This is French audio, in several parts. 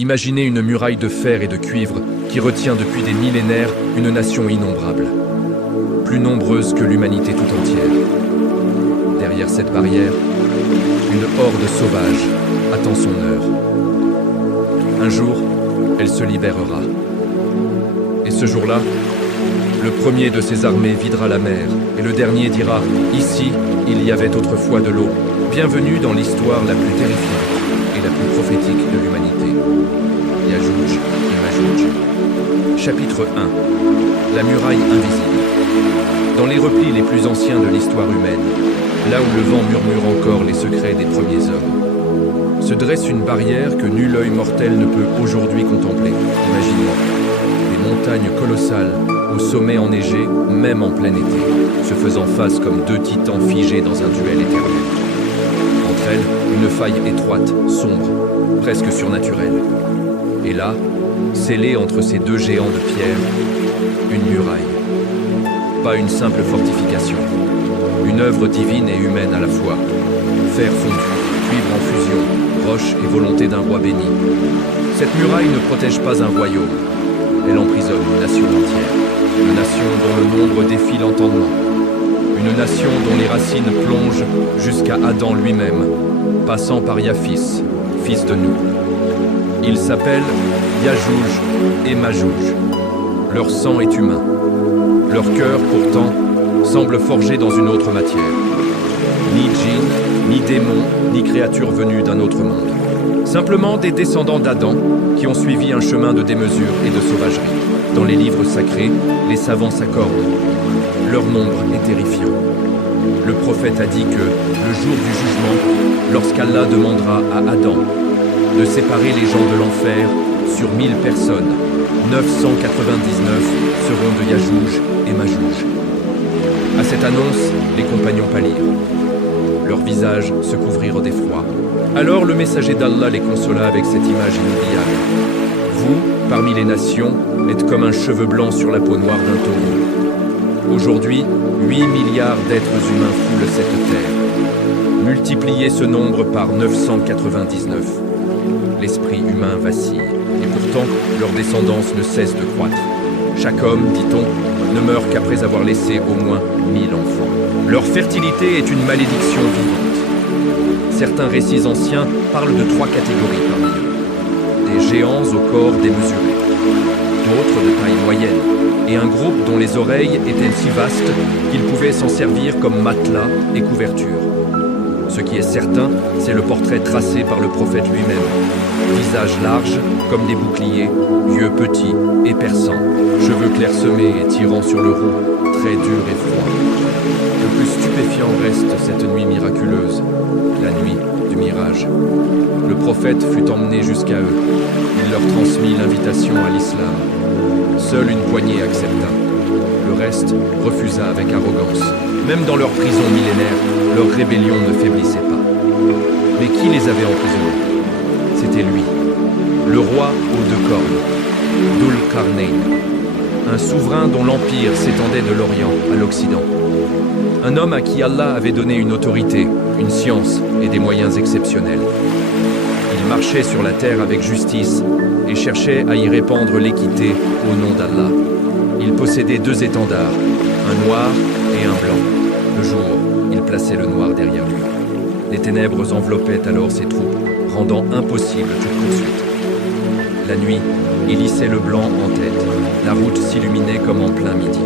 Imaginez une muraille de fer et de cuivre qui retient depuis des millénaires une nation innombrable, plus nombreuse que l'humanité tout entière. Derrière cette barrière, une horde sauvage attend son heure. Un jour, elle se libérera. Et ce jour-là, le premier de ses armées videra la mer, et le dernier dira « Ici, il y avait autrefois de l'eau. Bienvenue dans l'histoire la plus terrifiante et la plus prophétique de l'humanité. » Yajouj et Majouj. Chapitre 1. La muraille invisible. Dans les replis les plus anciens de l'histoire humaine, là où le vent murmure encore les secrets des premiers hommes, se dresse une barrière que nul œil mortel ne peut aujourd'hui contempler. Imagine-moi. Des montagnes colossales, au sommet enneigé, même en plein été, se faisant face comme deux titans figés dans un duel éternel. Entre elles, une faille étroite, sombre, presque surnaturelle. Et là, scellée entre ces deux géants de pierre, une muraille. Pas une simple fortification, une œuvre divine et humaine à la fois. Fer fondu, cuivre en fusion, roche et volonté d'un roi béni. Cette muraille ne protège pas un royaume, elle emprisonne une nation entière. Une nation dont le nombre défie l'entendement. Une nation dont les racines plongent jusqu'à Adam lui-même, passant par Yaphis, fils de nous. Ils s'appellent Yajouj et Majouj. Leur sang est humain. Leur cœur, pourtant, semble forgé dans une autre matière. Ni djinn, ni démons, ni créatures venues d'un autre monde. Simplement des descendants d'Adam qui ont suivi un chemin de démesure et de sauvagerie. Dans les livres sacrés, les savants s'accordent. Leur nombre est terrifiant. Le prophète a dit que, le jour du jugement, lorsqu'Allah demandera à Adam de séparer les gens de l'enfer sur 1000 personnes, 999 seront de Yajouj et Majouj. À cette annonce, les compagnons pâlirent. Leurs visages se couvrirent d'effroi. Alors le messager d'Allah les consola avec cette image inoubliable. Vous, parmi les nations, êtes comme un cheveu blanc sur la peau noire d'un taureau. Aujourd'hui, 8 milliards d'êtres humains foulent cette terre. Multipliez ce nombre par 999. L'esprit humain vacille, et pourtant, leur descendance ne cesse de croître. Chaque homme, dit-on, ne meurt qu'après avoir laissé au moins 1000 enfants. Leur fertilité est une malédiction vivante. Certains récits anciens parlent de 3 catégories parmi eux. Des géants au corps démesuré, d'autres de taille moyenne, et un groupe dont les oreilles étaient si vastes qu'ils pouvaient s'en servir comme matelas et couverture. Ce qui est certain, c'est le portrait tracé par le prophète lui-même. Visage large, comme des boucliers, yeux petits et perçants, cheveux clairsemés et tirant sur le roux, très dur et froid. Le plus stupéfiant reste cette nuit miraculeuse, la nuit du mirage. Le prophète fut emmené jusqu'à eux. Il leur transmit l'invitation à l'islam. Seule une poignée accepta. Le reste refusa avec arrogance. Même dans leur prison millénaire, leur rébellion ne faiblissait pas. Mais qui les avait emprisonnés? C'était lui, le roi aux 2 cornes, Dhul-Qarnayn, un souverain dont l'empire s'étendait de l'Orient à l'Occident. Un homme à qui Allah avait donné une autorité, une science et des moyens exceptionnels. Il marchait sur la terre avec justice et cherchait à y répandre l'équité au nom d'Allah. Il possédait 2 étendards, un noir et un blanc. Le jour, il plaçait le noir derrière lui. Les ténèbres enveloppaient alors ses troupes, rendant impossible toute poursuite. La nuit, il hissait le blanc en tête. La route s'illuminait comme en plein midi.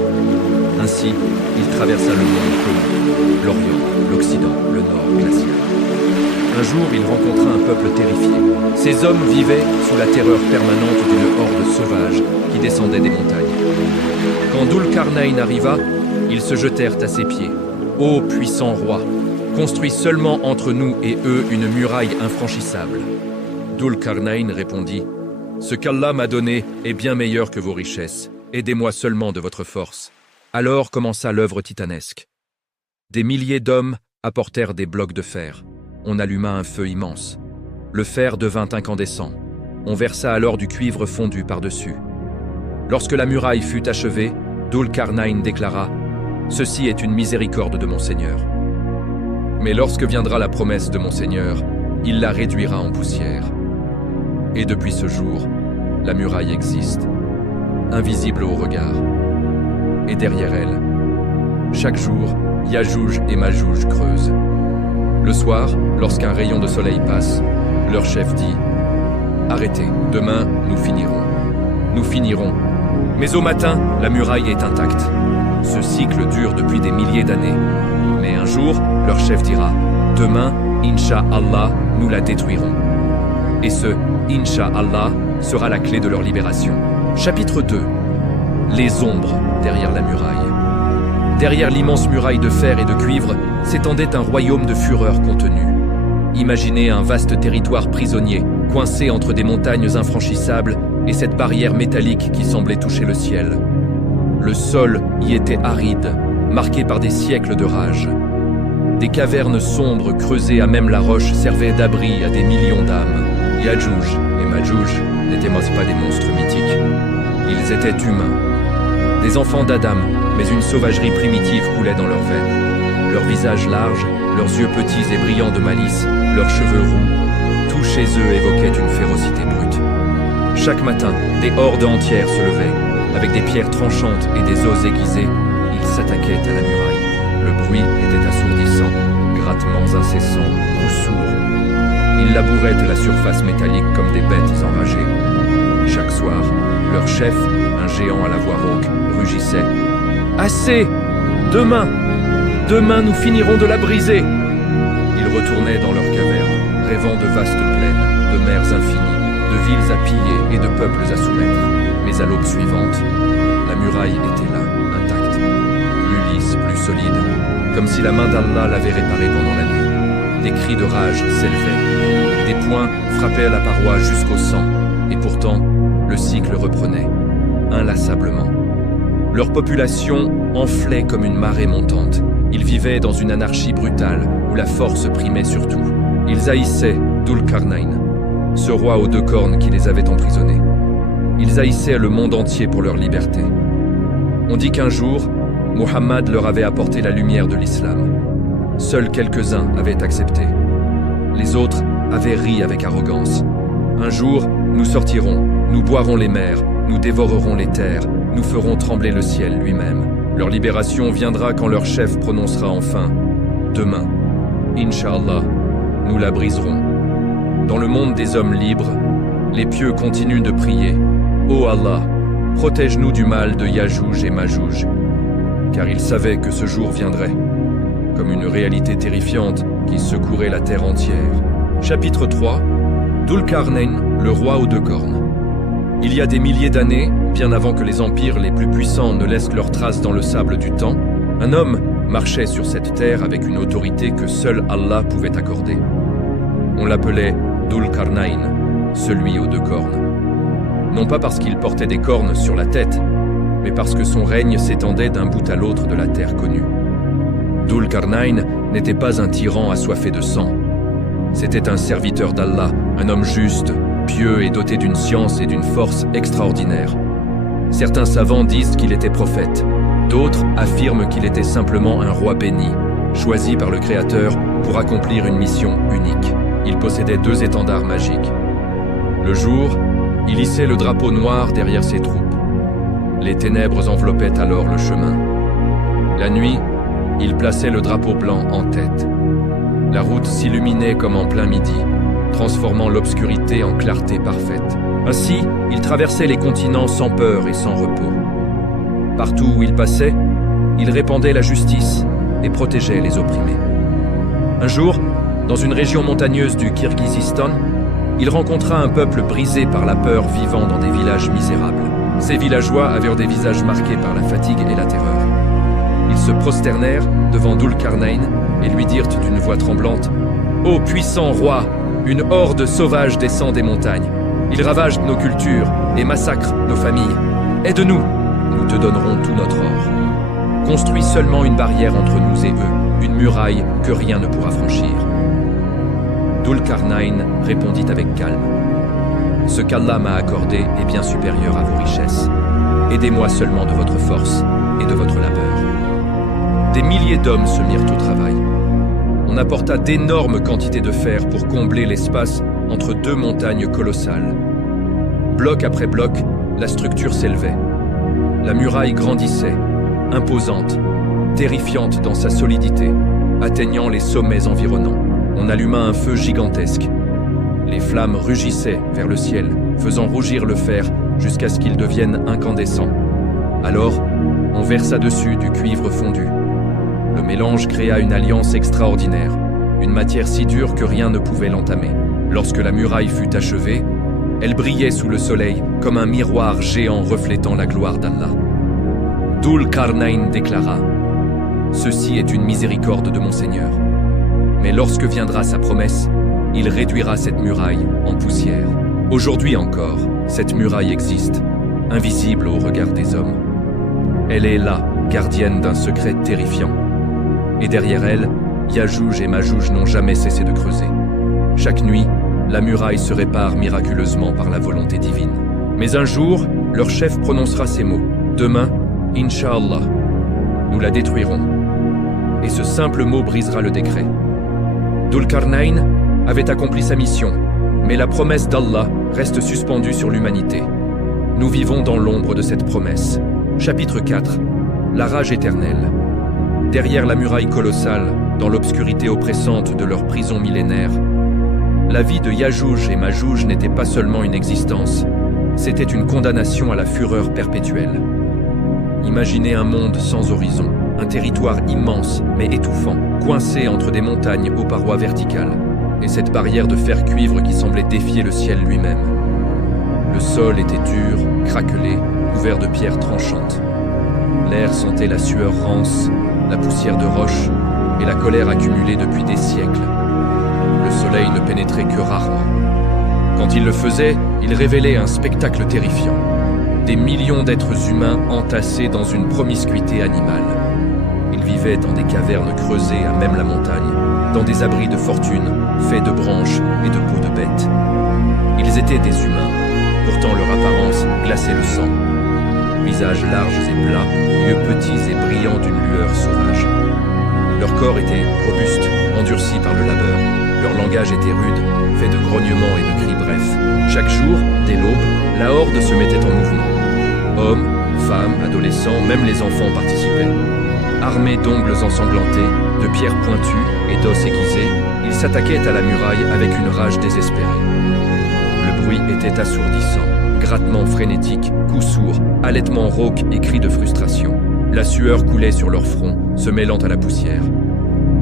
Ainsi, il traversa le monde connu, l'Orient, l'Occident, le Nord glacial. Un jour, il rencontra un peuple terrifié. Ces hommes vivaient sous la terreur permanente d'une horde sauvage qui descendait des montagnes. Quand Dhul-Qarnayn arriva, ils se jetèrent à ses pieds. Ô puissant roi, construis seulement entre nous et eux une muraille infranchissable. Dhul-Qarnayn répondit, « Ce qu'Allah m'a donné est bien meilleur que vos richesses. Aidez-moi seulement de votre force. » Alors commença l'œuvre titanesque. Des milliers d'hommes apportèrent des blocs de fer. On alluma un feu immense. Le fer devint incandescent. On versa alors du cuivre fondu par-dessus. Lorsque la muraille fut achevée, Dhul-Qarnayn déclara « Ceci est une miséricorde de mon Seigneur. Mais lorsque viendra la promesse de mon Seigneur, il la réduira en poussière. » Et depuis ce jour, la muraille existe, invisible au regard. Et derrière elle, chaque jour, Yajouj et Majouj creusent. Le soir, lorsqu'un rayon de soleil passe, leur chef dit « Arrêtez, demain, nous finirons. Nous finirons. » Mais au matin, la muraille est intacte. Ce cycle dure depuis des milliers d'années. Mais un jour, leur chef dira « Demain, Inch'Allah, nous la détruirons. » Et ce « Inch'Allah » sera la clé de leur libération. Chapitre 2. Les ombres derrière la muraille. Derrière l'immense muraille de fer et de cuivre s'étendait un royaume de fureur contenue. Imaginez un vaste territoire prisonnier, coincé entre des montagnes infranchissables et cette barrière métallique qui semblait toucher le ciel. Le sol y était aride, marqué par des siècles de rage. Des cavernes sombres creusées à même la roche servaient d'abri à des millions d'âmes. Yajouj et Majouj n'étaient pas des monstres mythiques. Ils étaient humains. Des enfants d'Adam, mais une sauvagerie primitive coulait dans leurs veines. Leurs visages larges, leurs yeux petits et brillants de malice, leurs cheveux roux, tout chez eux évoquait une férocité brute. Chaque matin, des hordes entières se levaient. Avec des pierres tranchantes et des os aiguisés, ils s'attaquaient à la muraille. Le bruit était assourdissant, grattements incessants, coups sourds. Ils labouraient la surface métallique comme des bêtes enragées. Chaque soir, leur chef, un géant à la voix rauque, rugissait « Assez! Demain! Demain, nous finirons de la briser !» Ils retournaient dans leurs cavernes, rêvant de vastes plaines, de mers infinies, de villes à piller et de peuples à soumettre. Mais à l'aube suivante, la muraille était là, intacte, plus lisse, plus solide, comme si la main d'Allah l'avait réparée pendant la nuit. Des cris de rage s'élevaient, des poings frappaient la paroi jusqu'au sang, et pourtant, le cycle reprenait, inlassablement. Leur population enflait comme une marée montante. Ils vivaient dans une anarchie brutale, où la force primait surtout. Ils haïssaient Dul-Qarnayn, ce roi aux deux cornes qui les avait emprisonnés. Ils haïssaient le monde entier pour leur liberté. On dit qu'un jour, Muhammad leur avait apporté la lumière de l'islam. Seuls quelques-uns avaient accepté. Les autres avaient ri avec arrogance. Un jour, nous sortirons, nous boirons les mers, nous dévorerons les terres, nous ferons trembler le ciel lui-même. Leur libération viendra quand leur chef prononcera enfin « Demain, Inch'Allah, nous la briserons ». Dans le monde des hommes libres, les pieux continuent de prier « Ô Allah, protège-nous du mal de Yajouj et Majouj », car ils savaient que ce jour viendrait, comme une réalité terrifiante qui secouerait la terre entière. Chapitre 3. Dul-Qarnayn, le roi aux deux cornes. Il y a des milliers d'années, bien avant que les empires les plus puissants ne laissent leurs traces dans le sable du temps, un homme marchait sur cette terre avec une autorité que seul Allah pouvait accorder. On l'appelait Dul-Qarnayn, celui aux deux cornes. Non pas parce qu'il portait des cornes sur la tête, mais parce que son règne s'étendait d'un bout à l'autre de la terre connue. Dul-Qarnayn n'était pas un tyran assoiffé de sang. C'était un serviteur d'Allah, un homme juste, pieux et doté d'une science et d'une force extraordinaires. Certains savants disent qu'il était prophète, d'autres affirment qu'il était simplement un roi béni, choisi par le Créateur pour accomplir une mission unique. Il possédait 2 étendards magiques. Le jour, il hissait le drapeau noir derrière ses troupes. Les ténèbres enveloppaient alors le chemin. La nuit, il plaçait le drapeau blanc en tête. La route s'illuminait comme en plein midi, transformant l'obscurité en clarté parfaite. Ainsi, il traversait les continents sans peur et sans repos. Partout où il passait, il répandait la justice et protégeait les opprimés. Un jour, dans une région montagneuse du Kirghizistan, il rencontra un peuple brisé par la peur vivant dans des villages misérables. Ces villageois avaient des visages marqués par la fatigue et la terreur. Ils se prosternèrent devant Dul-Qarnayn et lui dirent d'une voix tremblante « Ô puissant roi, une horde sauvage descend des montagnes. Il ravage nos cultures et massacre nos familles. Aide-nous, nous te donnerons tout notre or. Construis seulement une barrière entre nous et eux, une muraille que rien ne pourra franchir. » Dul-Qarnayn répondit avec calme. « Ce qu'Allah m'a accordé est bien supérieur à vos richesses. Aidez-moi seulement de votre force et de votre labeur. » Des milliers d'hommes se mirent au travail. On apporta d'énormes quantités de fer pour combler l'espace entre 2 montagnes colossales. Bloc après bloc, la structure s'élevait. La muraille grandissait, imposante, terrifiante dans sa solidité, atteignant les sommets environnants. On alluma un feu gigantesque. Les flammes rugissaient vers le ciel, faisant rougir le fer jusqu'à ce qu'il devienne incandescent. Alors, on versa dessus du cuivre fondu. Le mélange créa une alliance extraordinaire, une matière si dure que rien ne pouvait l'entamer. Lorsque la muraille fut achevée, elle brillait sous le soleil comme un miroir géant reflétant la gloire d'Allah. Dhul Qarnayn déclara « Ceci est une miséricorde de mon Seigneur. Mais lorsque viendra sa promesse, il réduira cette muraille en poussière. Aujourd'hui encore, cette muraille existe, invisible au regard des hommes. Elle est là, gardienne d'un secret terrifiant. Et derrière elle, Yajouj et Majouj n'ont jamais cessé de creuser. Chaque nuit, la muraille se répare miraculeusement par la volonté divine. Mais un jour, leur chef prononcera ces mots. Demain, Inch'Allah, nous la détruirons. Et ce simple mot brisera le décret. Dhul Qarnayn avait accompli sa mission, mais la promesse d'Allah reste suspendue sur l'humanité. Nous vivons dans l'ombre de cette promesse. Chapitre 4. La rage éternelle. Derrière la muraille colossale, dans l'obscurité oppressante de leur prison millénaire, la vie de Yajouj et Majouj n'était pas seulement une existence, c'était une condamnation à la fureur perpétuelle. Imaginez un monde sans horizon, un territoire immense mais étouffant, coincé entre des montagnes aux parois verticales, et cette barrière de fer cuivre qui semblait défier le ciel lui-même. Le sol était dur, craquelé, couvert de pierres tranchantes. L'air sentait la sueur rance, la poussière de roche et la colère accumulée depuis des siècles. Le soleil ne pénétrait que rarement. Quand il le faisait, il révélait un spectacle terrifiant. Des millions d'êtres humains entassés dans une promiscuité animale. Ils vivaient dans des cavernes creusées à même la montagne, dans des abris de fortune, faits de branches et de peaux de bêtes. Ils étaient des humains, pourtant leur apparence glaçait le sang. Visages larges et plats, yeux petits et brillants d'une lueur sauvage. Leur corps était robuste, endurci par le labeur. Leur langage était rude, fait de grognements et de cris brefs. Chaque jour, dès l'aube, la horde se mettait en mouvement. Hommes, femmes, adolescents, même les enfants participaient. Armés d'ongles ensanglantés, de pierres pointues et d'os aiguisés, ils s'attaquaient à la muraille avec une rage désespérée. Le bruit était assourdissant, grattements frénétiques, coups sourds, halètements rauques et cris de frustration. La sueur coulait sur leur front, se mêlant à la poussière.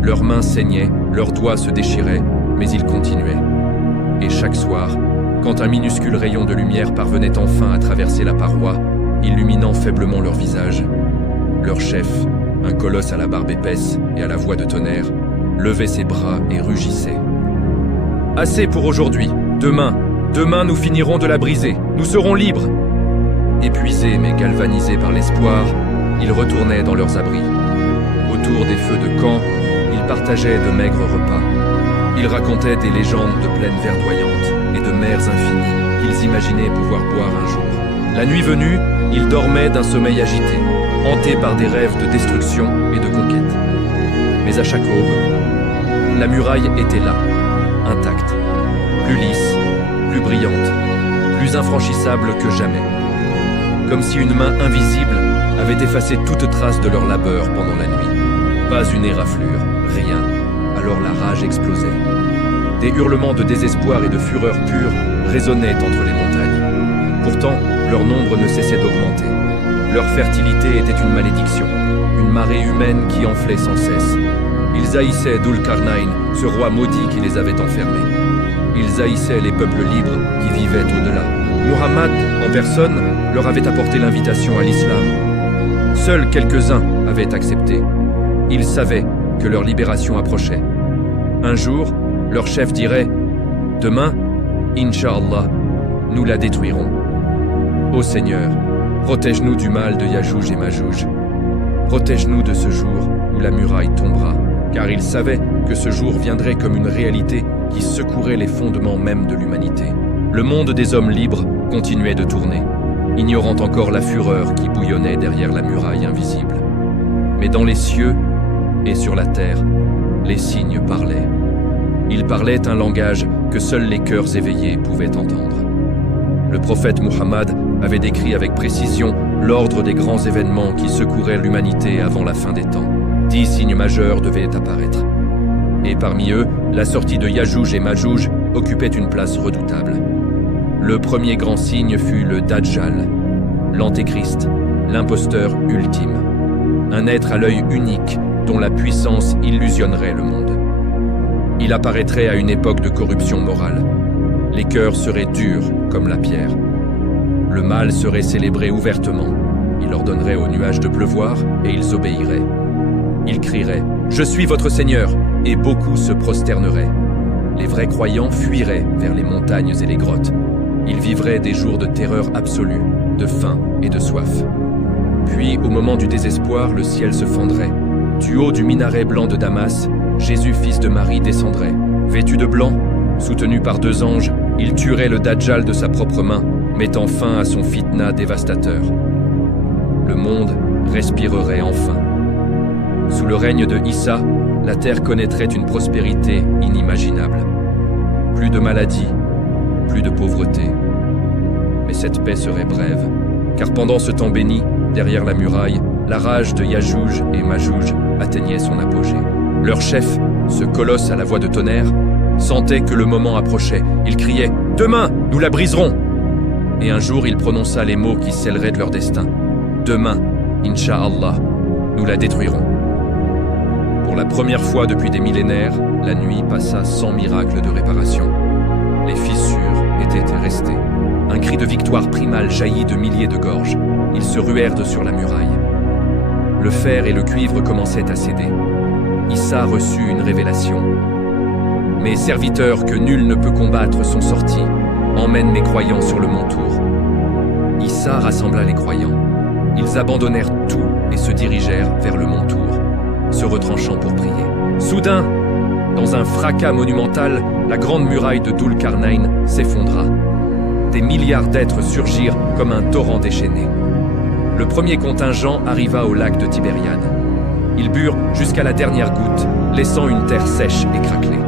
Leurs mains saignaient, leurs doigts se déchiraient, mais ils continuaient. Et chaque soir, quand un minuscule rayon de lumière parvenait enfin à traverser la paroi, illuminant faiblement leur visage, leur chef, un colosse à la barbe épaisse et à la voix de tonnerre, levait ses bras et rugissait. « Assez pour aujourd'hui. Demain nous finirons de la briser. Nous serons libres !» Épuisés mais galvanisés par l'espoir, ils retournaient dans leurs abris. Autour des feux de camp, ils partageaient de maigres repas. Ils racontaient des légendes de plaines verdoyantes et de mers infinies qu'ils imaginaient pouvoir boire un jour. La nuit venue, ils dormaient d'un sommeil agité, hantés par des rêves de destruction et de conquête. Mais à chaque aube, la muraille était là, intacte, plus lisse, plus brillante, plus infranchissable que jamais. Comme si une main invisible avait effacé toute trace de leur labeur pendant la nuit. Pas une éraflure, rien. Alors la rage explosait. Des hurlements de désespoir et de fureur pure résonnaient entre les montagnes. Pourtant, leur nombre ne cessait d'augmenter. Leur fertilité était une malédiction, une marée humaine qui enflait sans cesse. Ils haïssaient Dhul Qarnayn, ce roi maudit qui les avait enfermés. Ils haïssaient les peuples libres qui vivaient au-delà. Muhammad, en personne, leur avait apporté l'invitation à l'islam. Seuls quelques-uns avaient accepté. Ils savaient que leur libération approchait. Un jour, leur chef dirait « Demain, Inch'Allah, nous la détruirons. Ô Seigneur, protège-nous du mal de Yajouj et Majouj. Protège-nous de ce jour où la muraille tombera. » Car ils savaient que ce jour viendrait comme une réalité qui secouerait les fondements même de l'humanité. Le monde des hommes libres continuait de tourner, ignorant encore la fureur qui bouillonnait derrière la muraille invisible. Mais dans les cieux et sur la terre, les signes parlaient. Ils parlaient un langage que seuls les cœurs éveillés pouvaient entendre. Le prophète Muhammad avait décrit avec précision l'ordre des grands événements qui secouraient l'humanité avant la fin des temps. 10 signes majeurs devaient apparaître. Et parmi eux, la sortie de Yajouj et Majouj occupait une place redoutable. Le premier grand signe fut le Dajjal, l'Antéchrist, l'imposteur ultime. Un être à l'œil unique dont la puissance illusionnerait le monde. Il apparaîtrait à une époque de corruption morale. Les cœurs seraient durs comme la pierre. Le mal serait célébré ouvertement. Il ordonnerait aux nuages de pleuvoir et ils obéiraient. Il crierait « Je suis votre Seigneur » et beaucoup se prosterneraient. Les vrais croyants fuiraient vers les montagnes et les grottes. Ils vivraient des jours de terreur absolue, de faim et de soif. Puis, au moment du désespoir, le ciel se fendrait. Du haut du minaret blanc de Damas, Jésus, fils de Marie, descendrait. Vêtu de blanc, soutenu par 2 anges, il tuerait le Dajjal de sa propre main, mettant fin à son fitna dévastateur. Le monde respirerait enfin. Sous le règne de Issa, la terre connaîtrait une prospérité inimaginable. Plus de maladies, plus de pauvreté. Mais cette paix serait brève, car pendant ce temps béni, derrière la muraille, la rage de Yajouj et Majouj atteignait son apogée. Leur chef, ce colosse à la voix de tonnerre, sentait que le moment approchait. Il criait « Demain, nous la briserons !» Et un jour, il prononça les mots qui scelleraient de leur destin. « Demain, Inch'Allah, nous la détruirons. » Pour la première fois depuis des millénaires, la nuit passa sans miracle de réparation. Les fissures étaient restées. Un cri de victoire primal jaillit de milliers de gorges. Ils se ruèrent sur la muraille. Le fer et le cuivre commençaient à céder. Issa reçut une révélation. « Mes serviteurs que nul ne peut combattre sont sortis. Emmène mes croyants sur le mont Tour. » Issa rassembla les croyants. Ils abandonnèrent tout et se dirigèrent vers le mont Tour, se retranchant pour prier. Soudain, dans un fracas monumental, la grande muraille de Dhul Qarnayn s'effondra. Des milliards d'êtres surgirent comme un torrent déchaîné. Le premier contingent arriva au lac de Tibériade. Ils burent jusqu'à la dernière goutte, laissant une terre sèche et craquelée.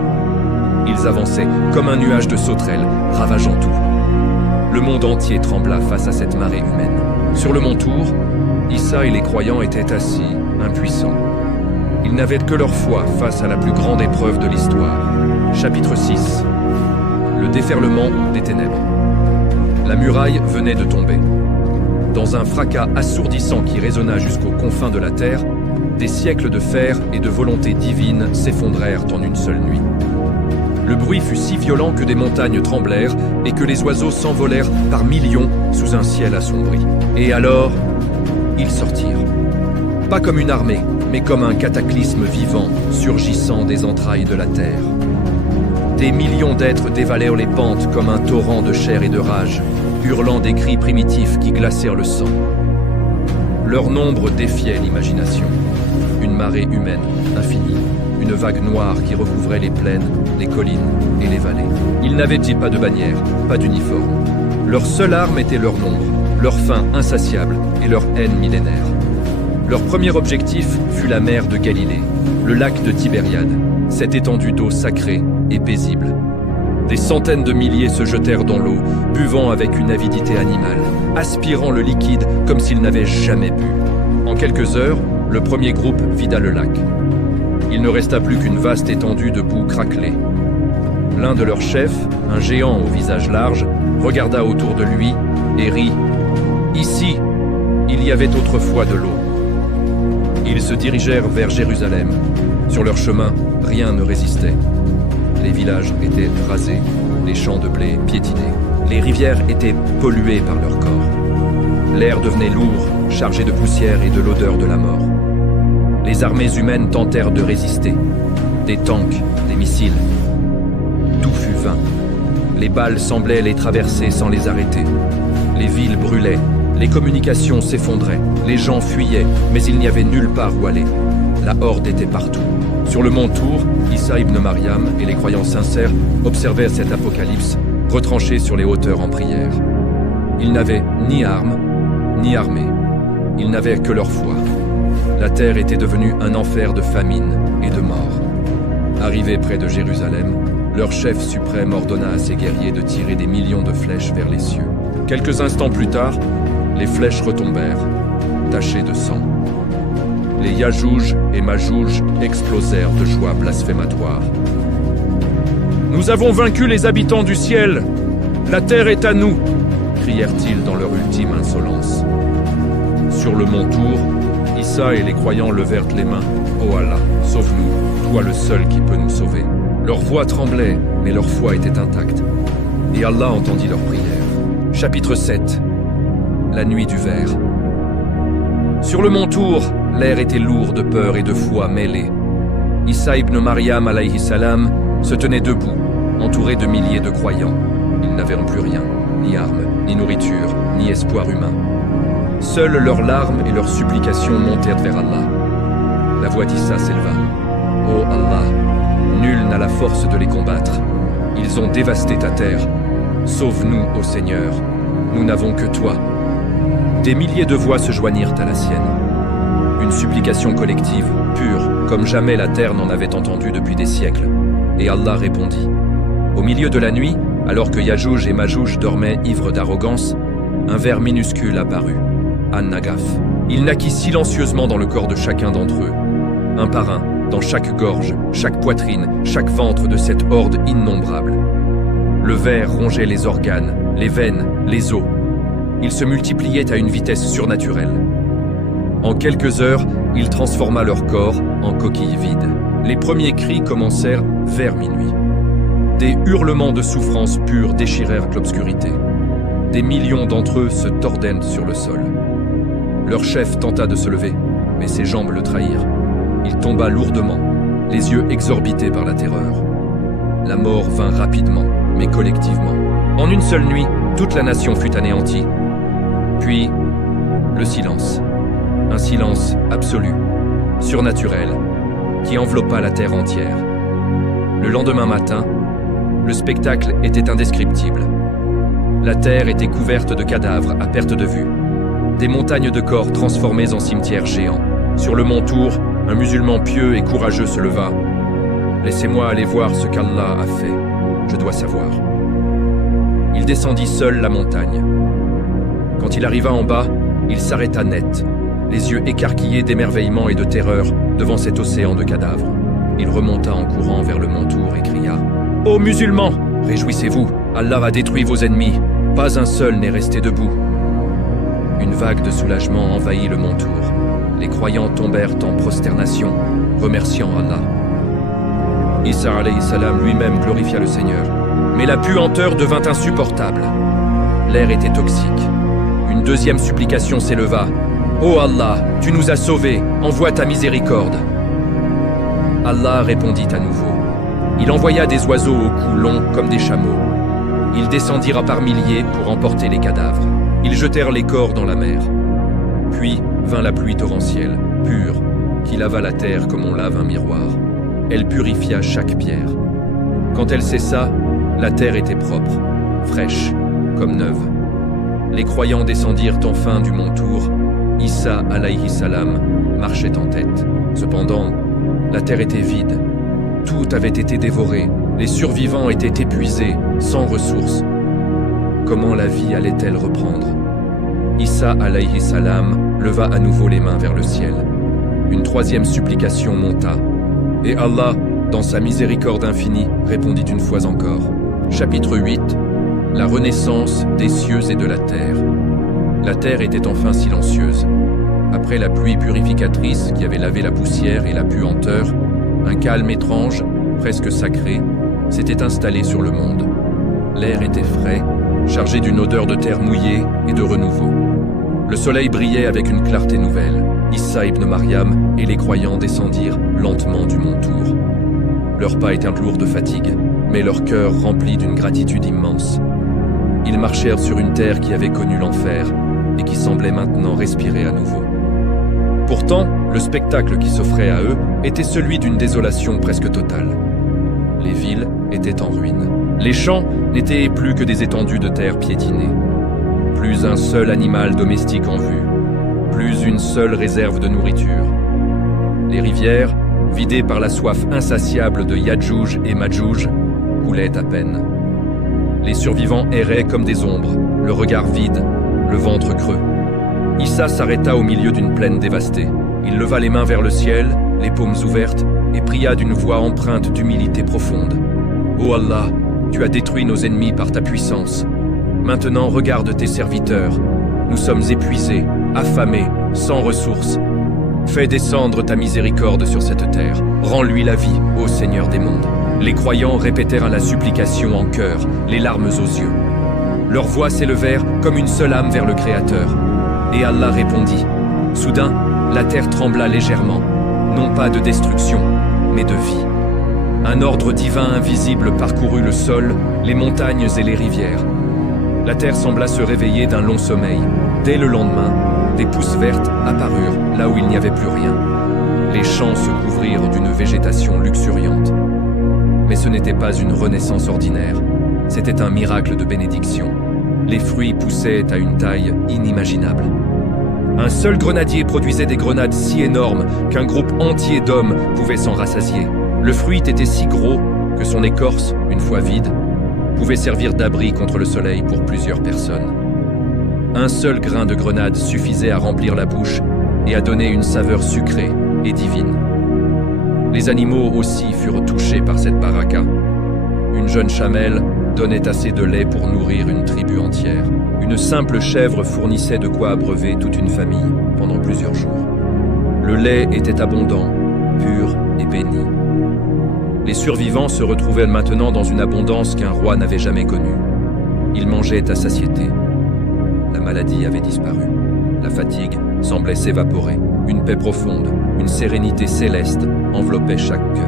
Ils avançaient comme un nuage de sauterelles, ravageant tout. Le monde entier trembla face à cette marée humaine. Sur le mont Tour, Issa et les croyants étaient assis, impuissants. Ils n'avaient que leur foi face à la plus grande épreuve de l'histoire. Chapitre 6. Le déferlement des ténèbres. La muraille venait de tomber. Dans un fracas assourdissant qui résonna jusqu'aux confins de la terre, des siècles de fer et de volonté divine s'effondrèrent en une seule nuit. Le bruit fut si violent que des montagnes tremblèrent et que les oiseaux s'envolèrent par millions sous un ciel assombri. Et alors, ils sortirent. Pas comme une armée, mais comme un cataclysme vivant surgissant des entrailles de la terre. Des millions d'êtres dévalèrent les pentes comme un torrent de chair et de rage, hurlant des cris primitifs qui glacèrent le sang. Leur nombre défiait l'imagination. Une marée humaine infinie, une vague noire qui recouvrait les plaines, les collines et les vallées. Ils n'avaient pas de bannière, pas d'uniforme. Leur seule arme était leur nombre, leur faim insatiable et leur haine millénaire. Leur premier objectif fut la mer de Galilée, le lac de Tibériade, cette étendue d'eau sacrée et paisible. Des centaines de milliers se jetèrent dans l'eau, buvant avec une avidité animale, aspirant le liquide comme s'ils n'avaient jamais bu. En quelques heures, le premier groupe vida le lac. Il ne resta plus qu'une vaste étendue de boue craquelée. L'un de leurs chefs, un géant au visage large, regarda autour de lui et rit. Ici, il y avait autrefois de l'eau. Ils se dirigèrent vers Jérusalem. Sur leur chemin, rien ne résistait. Les villages étaient rasés, les champs de blé piétinés. Les rivières étaient polluées par leur corps. L'air devenait lourd, chargé de poussière et de l'odeur de la mort. Les armées humaines tentèrent de résister. Des tanks, des missiles. Tout fut vain. Les balles semblaient les traverser sans les arrêter. Les villes brûlaient, les communications s'effondraient, les gens fuyaient, mais il n'y avait nulle part où aller. La horde était partout. Sur le mont Tour, Issa ibn Maryam et les croyants sincères observaient cet apocalypse, retranchés sur les hauteurs en prière. Ils n'avaient ni armes, ni armée. Ils n'avaient que leur foi. La terre était devenue un enfer de famine et de mort. Arrivés près de Jérusalem, leur chef suprême ordonna à ses guerriers de tirer des millions de flèches vers les cieux. Quelques instants plus tard, les flèches retombèrent, tachées de sang. Les Yajouj et Majouj explosèrent de joie blasphématoire. « Nous avons vaincu les habitants du ciel! La terre est à nous !» crièrent-ils dans leur ultime insolence. Sur le mont Tour, Issa et les croyants levèrent les mains. « Ô Allah, sauve-nous, toi le seul qui peut nous sauver. » Leur voix tremblait, mais leur foi était intacte. Et Allah entendit leurs prières. Chapitre 7. La nuit du ver. Sur le mont Tour, l'air était lourd de peur et de foi mêlée. Issa ibn Maryam alayhi salam se tenait debout, entouré de milliers de croyants. Ils n'avaient plus rien, ni armes, ni nourriture, ni espoir humain. Seules leurs larmes et leurs supplications montèrent vers Allah. La voix d'Issa s'éleva. « Ô Allah, nul n'a la force de les combattre. Ils ont dévasté ta terre. Sauve-nous, ô Seigneur. Nous n'avons que toi. » Des milliers de voix se joignirent à la sienne. Une supplication collective, pure, comme jamais la terre n'en avait entendu depuis des siècles. Et Allah répondit. Au milieu de la nuit, alors que Yajouj et Majouj dormaient ivres d'arrogance, un ver minuscule apparut, An-Nagaf. Il naquit silencieusement dans le corps de chacun d'entre eux, un par un, dans chaque gorge, chaque poitrine, chaque ventre de cette horde innombrable. Le ver rongeait les organes, les veines, les os. Il se multipliait à une vitesse surnaturelle. En quelques heures, il transforma leur corps en coquilles vides. Les premiers cris commencèrent vers minuit. Des hurlements de souffrance pure déchirèrent l'obscurité. Des millions d'entre eux se tordèrent sur le sol. Leur chef tenta de se lever, mais ses jambes le trahirent. Il tomba lourdement, les yeux exorbités par la terreur. La mort vint rapidement, mais collectivement. En une seule nuit, toute la nation fut anéantie. Puis, le silence. Un silence absolu, surnaturel, qui enveloppa la terre entière. Le lendemain matin, le spectacle était indescriptible. La terre était couverte de cadavres à perte de vue. Des montagnes de corps transformés en cimetières géants. Sur le mont Tour, un musulman pieux et courageux se leva. « Laissez-moi aller voir ce qu'Allah a fait. Je dois savoir. » Il descendit seul la montagne. Quand il arriva en bas, il s'arrêta net, les yeux écarquillés d'émerveillement et de terreur devant cet océan de cadavres. Il remonta en courant vers le mont Tour et cria « Ô musulmans, réjouissez-vous, Allah a détruit vos ennemis, pas un seul n'est resté debout. » Une vague de soulagement envahit le mont Tour. Les croyants tombèrent en prosternation, remerciant Allah. Issa alayhi salam lui-même glorifia le Seigneur. Mais la puanteur devint insupportable. L'air était toxique. Une deuxième supplication s'éleva. « Ô Allah, tu nous as sauvés, envoie ta miséricorde. » Allah répondit à nouveau. Il envoya des oiseaux au cou long comme des chameaux. Ils descendirent par milliers pour emporter les cadavres. Ils jetèrent les corps dans la mer. Puis vint la pluie torrentielle, pure, qui lava la terre comme on lave un miroir. Elle purifia chaque pierre. Quand elle cessa, la terre était propre, fraîche, comme neuve. Les croyants descendirent enfin du mont Tour. Issa alayhi salam marchait en tête. Cependant, la terre était vide. Tout avait été dévoré. Les survivants étaient épuisés, sans ressources. Comment la vie allait-elle reprendre? Issa alayhi salam leva à nouveau les mains vers le ciel. Une troisième supplication monta. Et Allah, dans sa miséricorde infinie, répondit une fois encore. Chapitre 8. La renaissance des cieux et de la terre. La terre était enfin silencieuse. Après la pluie purificatrice qui avait lavé la poussière et la puanteur, un calme étrange, presque sacré, s'était installé sur le monde. L'air était frais, chargé d'une odeur de terre mouillée et de renouveau. Le soleil brillait avec une clarté nouvelle. Issa ibn Maryam et les croyants descendirent lentement du mont Tour. Leurs pas étaient lourds de fatigue, mais leur cœur rempli d'une gratitude immense. Ils marchèrent sur une terre qui avait connu l'enfer et qui semblait maintenant respirer à nouveau. Pourtant, le spectacle qui s'offrait à eux était celui d'une désolation presque totale. Les villes étaient en ruine. Les champs n'étaient plus que des étendues de terre piétinées. Plus un seul animal domestique en vue. Plus une seule réserve de nourriture. Les rivières, vidées par la soif insatiable de Yajouj et Majouj, coulaient à peine. Les survivants erraient comme des ombres, le regard vide, le ventre creux. Issa s'arrêta au milieu d'une plaine dévastée. Il leva les mains vers le ciel, les paumes ouvertes, et pria d'une voix empreinte d'humilité profonde. « Ô Allah, tu as détruit nos ennemis par ta puissance. Maintenant regarde tes serviteurs. Nous sommes épuisés, affamés, sans ressources. Fais descendre ta miséricorde sur cette terre. Rends-lui la vie, ô Seigneur des mondes. » Les croyants répétèrent la supplication en chœur, les larmes aux yeux. Leurs voix s'élevèrent comme une seule âme vers le Créateur. Et Allah répondit. Soudain, la terre trembla légèrement, non pas de destruction, mais de vie. Un ordre divin invisible parcourut le sol, les montagnes et les rivières. La terre sembla se réveiller d'un long sommeil. Dès le lendemain, des pousses vertes apparurent là où il n'y avait plus rien. Les champs se couvrirent d'une végétation luxuriante. Mais ce n'était pas une renaissance ordinaire, c'était un miracle de bénédiction. Les fruits poussaient à une taille inimaginable. Un seul grenadier produisait des grenades si énormes qu'un groupe entier d'hommes pouvait s'en rassasier. Le fruit était si gros que son écorce, une fois vide, pouvait servir d'abri contre le soleil pour plusieurs personnes. Un seul grain de grenade suffisait à remplir la bouche et à donner une saveur sucrée et divine. Les animaux aussi furent touchés par cette baraka. Une jeune chamelle donnait assez de lait pour nourrir une tribu entière. Une simple chèvre fournissait de quoi abreuver toute une famille pendant plusieurs jours. Le lait était abondant, pur et béni. Les survivants se retrouvaient maintenant dans une abondance qu'un roi n'avait jamais connue. Ils mangeaient à satiété. La maladie avait disparu. La fatigue semblait s'évaporer. Une paix profonde, une sérénité céleste enveloppait chaque cœur.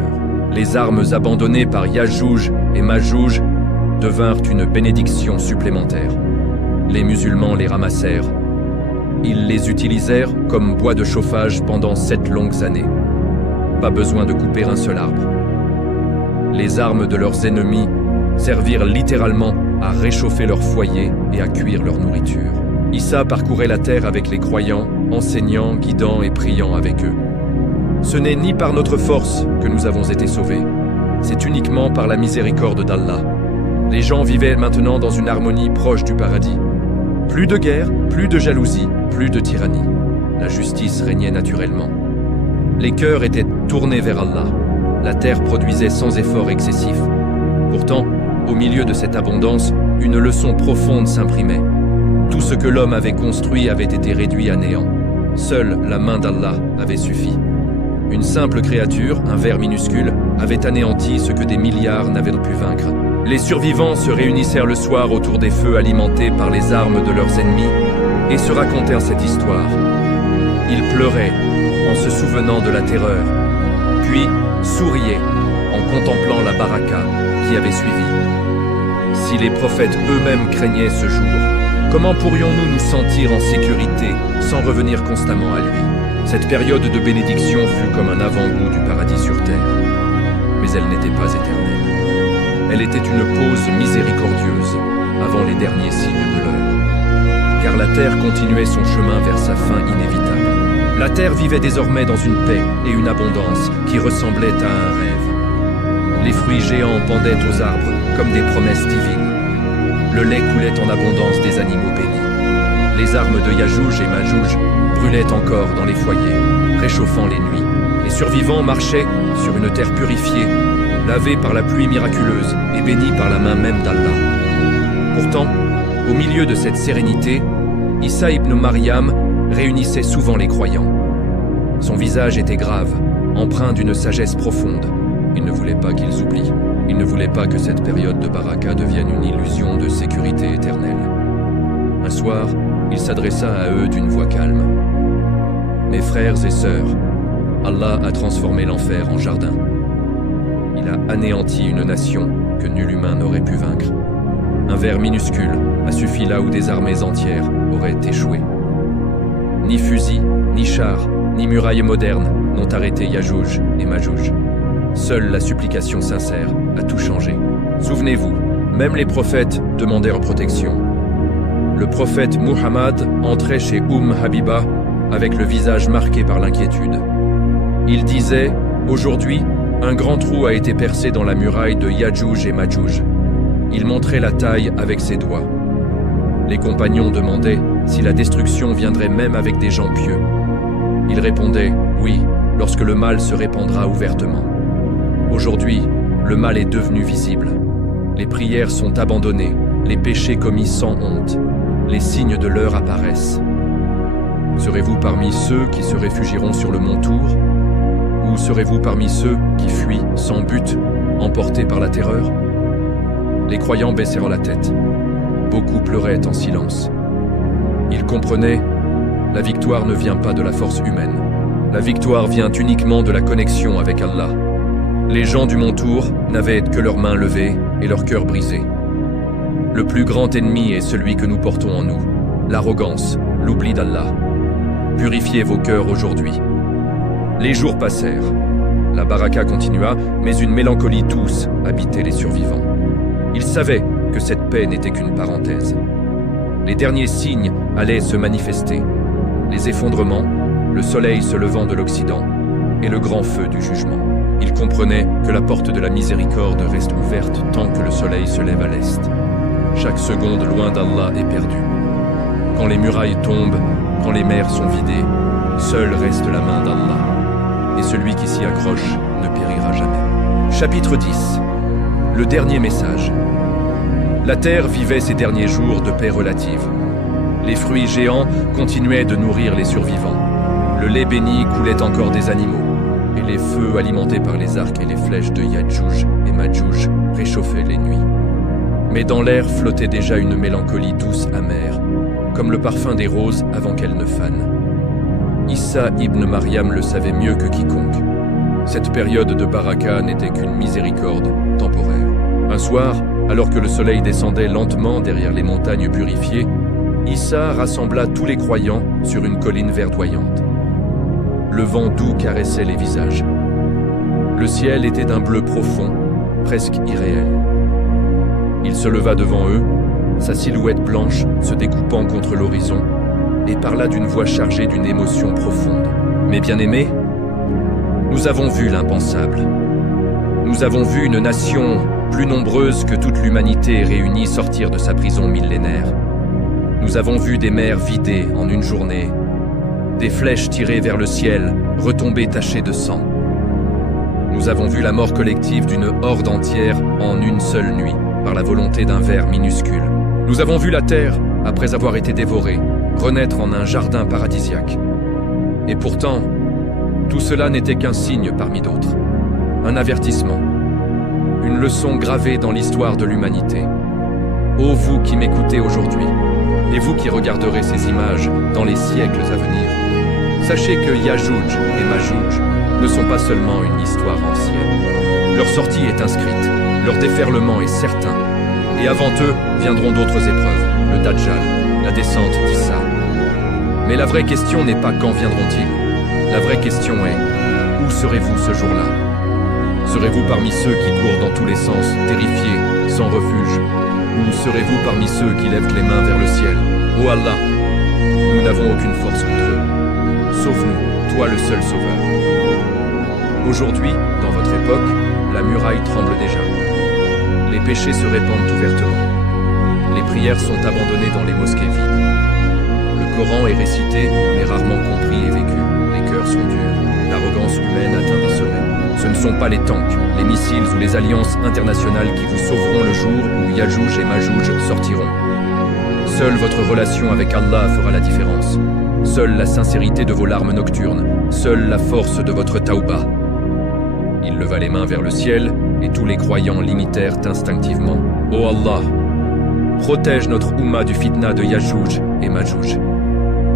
Les armes abandonnées par Yajouj et Majouj devinrent une bénédiction supplémentaire. Les musulmans les ramassèrent. Ils les utilisèrent comme bois de chauffage pendant 7 longues années. Pas besoin de couper un seul arbre. Les armes de leurs ennemis servirent littéralement à réchauffer leur foyer et à cuire leur nourriture. Issa parcourait la terre avec les croyants, enseignant, guidant et priant avec eux. Ce n'est ni par notre force que nous avons été sauvés, c'est uniquement par la miséricorde d'Allah. Les gens vivaient maintenant dans une harmonie proche du paradis. Plus de guerre, plus de jalousie, plus de tyrannie. La justice régnait naturellement. Les cœurs étaient tournés vers Allah. La terre produisait sans effort excessif. Pourtant, au milieu de cette abondance, une leçon profonde s'imprimait. Tout ce que l'homme avait construit avait été réduit à néant. Seule la main d'Allah avait suffi. Une simple créature, un ver minuscule, avait anéanti ce que des milliards n'avaient pu vaincre. Les survivants se réunissèrent le soir autour des feux alimentés par les armes de leurs ennemis et se racontèrent cette histoire. Ils pleuraient en se souvenant de la terreur, puis souriaient en contemplant la baraka qui avait suivi. Si les prophètes eux-mêmes craignaient ce jour, comment pourrions-nous nous sentir en sécurité sans revenir constamment à lui? Cette période de bénédiction fut comme un avant-goût du paradis sur terre. Mais elle n'était pas éternelle. Elle était une pause miséricordieuse avant les derniers signes de l'heure. Car la terre continuait son chemin vers sa fin inévitable. La terre vivait désormais dans une paix et une abondance qui ressemblaient à un rêve. Les fruits géants pendaient aux arbres comme des promesses divines. Le lait coulait en abondance des animaux bénis. Les armes de Yajouj et Majouj brûlaient encore dans les foyers, réchauffant les nuits. Les survivants marchaient sur une terre purifiée, lavée par la pluie miraculeuse et bénie par la main même d'Allah. Pourtant, au milieu de cette sérénité, Issa ibn Maryam réunissait souvent les croyants. Son visage était grave, empreint d'une sagesse profonde. Il ne voulait pas qu'ils oublient. Il ne voulait pas que cette période de baraka devienne une illusion de sécurité éternelle. Un soir, il s'adressa à eux d'une voix calme. « Mes frères et sœurs, Allah a transformé l'enfer en jardin. Il a anéanti une nation que nul humain n'aurait pu vaincre. Un ver minuscule a suffi là où des armées entières auraient échoué. Ni fusil, ni chars, ni murailles modernes n'ont arrêté Yajouj et Majouj. Seule la supplication sincère a tout changé. Souvenez-vous, même les prophètes demandèrent protection. Le prophète Muhammad entrait chez Habiba avec le visage marqué par l'inquiétude. Il disait « Aujourd'hui, un grand trou a été percé dans la muraille de Yajouj et Majouj. Il montrait la taille avec ses doigts. Les compagnons demandaient si la destruction viendrait même avec des gens pieux. Il répondait « Oui, lorsque le mal se répandra ouvertement ». Aujourd'hui, le mal est devenu visible. Les prières sont abandonnées, les péchés commis sans honte. Les signes de l'heure apparaissent. Serez-vous parmi ceux qui se réfugieront sur le mont Tour? Ou serez-vous parmi ceux qui fuient sans but, emportés par la terreur? Les croyants baissèrent la tête. Beaucoup pleuraient en silence. Ils comprenaient, la victoire ne vient pas de la force humaine. La victoire vient uniquement de la connexion avec Allah. Les gens du mont Tour n'avaient que leurs mains levées et leur cœur brisé. Le plus grand ennemi est celui que nous portons en nous, l'arrogance, l'oubli d'Allah. Purifiez vos cœurs aujourd'hui. Les jours passèrent. La baraka continua, mais une mélancolie douce habitait les survivants. Ils savaient que cette paix n'était qu'une parenthèse. Les derniers signes allaient se manifester. Les effondrements, le soleil se levant de l'Occident et le grand feu du jugement. Ils comprenaient que la porte de la miséricorde reste ouverte tant que le soleil se lève à l'est. Chaque seconde loin d'Allah est perdue. Quand les murailles tombent, quand les mers sont vidées, seule reste la main d'Allah. Et celui qui s'y accroche ne périra jamais. Chapitre 10. Le dernier message. La terre vivait ses derniers jours de paix relative. Les fruits géants continuaient de nourrir les survivants. Le lait béni coulait encore des animaux. Et les feux alimentés par les arcs et les flèches de Yadjouj et Madjouj réchauffaient les nuits. Mais dans l'air flottait déjà une mélancolie douce amère, comme le parfum des roses avant qu'elles ne fanent. Issa ibn Maryam le savait mieux que quiconque. Cette période de baraka n'était qu'une miséricorde temporaire. Un soir, alors que le soleil descendait lentement derrière les montagnes purifiées, Issa rassembla tous les croyants sur une colline verdoyante. Le vent doux caressait les visages. Le ciel était d'un bleu profond, presque irréel. Il se leva devant eux, sa silhouette blanche se découpant contre l'horizon, et parla d'une voix chargée d'une émotion profonde. « Mes bien-aimés, nous avons vu l'impensable. Nous avons vu une nation plus nombreuse que toute l'humanité réunie sortir de sa prison millénaire. Nous avons vu des mers vidées en une journée, des flèches tirées vers le ciel, retomber tachées de sang. Nous avons vu la mort collective d'une horde entière en une seule nuit, par la volonté d'un ver minuscule. Nous avons vu la terre, après avoir été dévorée, renaître en un jardin paradisiaque. Et pourtant, tout cela n'était qu'un signe parmi d'autres. Un avertissement. Une leçon gravée dans l'histoire de l'humanité. Ô vous qui m'écoutez aujourd'hui, et vous qui regarderez ces images dans les siècles à venir, sachez que Yajouj et Majouj ne sont pas seulement une histoire ancienne. Leur sortie est inscrite, leur déferlement est certain, et avant eux viendront d'autres épreuves, le Dajjal, la descente d'Issa. Mais la vraie question n'est pas quand viendront-ils. La vraie question est, où serez-vous ce jour-là? Serez-vous parmi ceux qui courent dans tous les sens, terrifiés, sans refuge? Ou serez-vous parmi ceux qui lèvent les mains vers le ciel? Ô Allah, nous n'avons aucune force contre eux. Sauve-nous, toi le seul sauveur. Aujourd'hui, dans votre époque, la muraille tremble déjà. Les péchés se répandent ouvertement. Les prières sont abandonnées dans les mosquées vides. Le Coran est récité, mais rarement compris et vécu. Les cœurs sont durs. L'arrogance humaine atteint des sommets. Ce ne sont pas les tanks, les missiles ou les alliances internationales qui vous sauveront le jour où Yajouj et Majouj sortiront. Seule votre relation avec Allah fera la différence. Seule la sincérité de vos larmes nocturnes. Seule la force de votre taouba. Il leva les mains vers le ciel et tous les croyants l'imitèrent instinctivement. Ô Allah, protège notre Oumma du fitna de Yajouj et Majouj.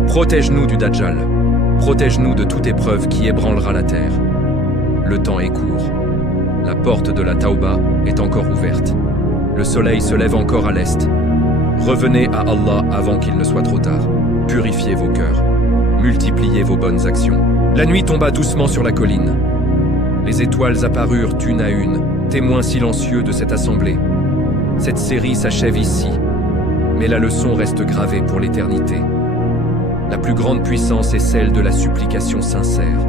Protège-nous du Dajjal. Protège-nous de toute épreuve qui ébranlera la terre. Le temps est court. La porte de la Taouba est encore ouverte. Le soleil se lève encore à l'est. Revenez à Allah avant qu'il ne soit trop tard. Purifiez vos cœurs. Multipliez vos bonnes actions. La nuit tomba doucement sur la colline. Les étoiles apparurent une à une, témoins silencieux de cette assemblée. Cette série s'achève ici, mais la leçon reste gravée pour l'éternité. La plus grande puissance est celle de la supplication sincère.